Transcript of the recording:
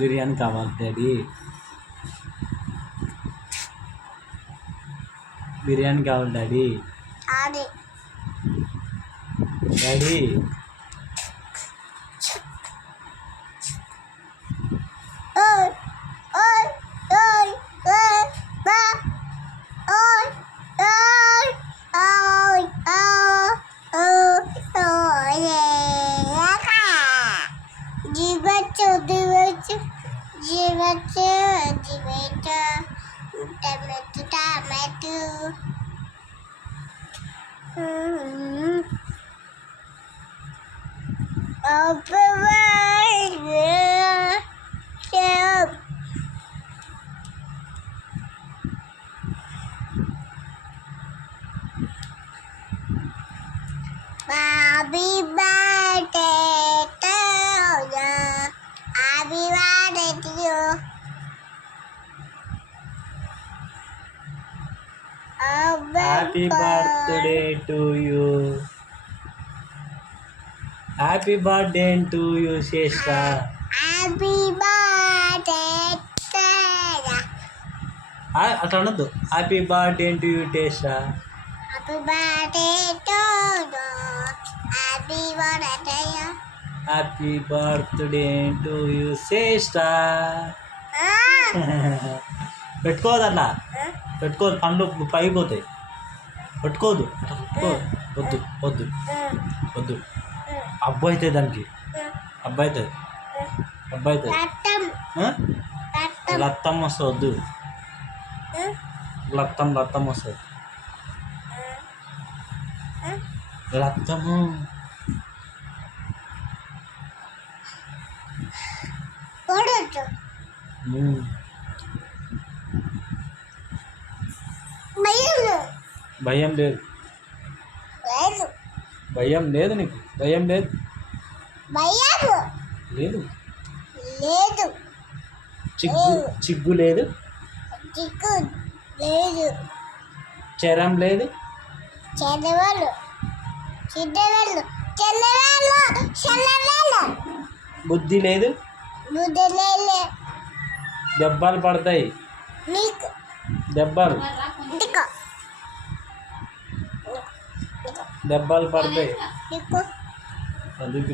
బిర్యానీ కావాలి డాడీ. బిర్యానీ కావాలి daddy. Daddy Happy birthday to you. Happy birthday to you. Happy birthday to you. Happy birthday to you Shreshta. Happy birthday to you. అట్లా అనొద్దు. Happy birthday to you టేష. Happy birthday to you. Happy birthday. Happy birthday to you Shreshta. పెట్టుకోదు అట్లా, పెట్టుకోదు. పండ్లు పైపోతాయి. పెట్టుకోదు, వద్దు వద్దు వద్దు. అబ్బాయి అవుతుంది దానికి. అబ్బాయి అవుతుంది, అబ్బాయి అవుతుంది. లత్తం వస్తుంది. వద్దు, లత్తం వస్తుంది. లత్తము భయం లేదు. భయం లేదు నీకు. భయం లేదు. లేదు. చిగ్గు లేదు. చరం లేదు. బుద్ధి లేదు. దెబ్బలు పడతాయి. దెబ్బలు పడతాయి. అందుకు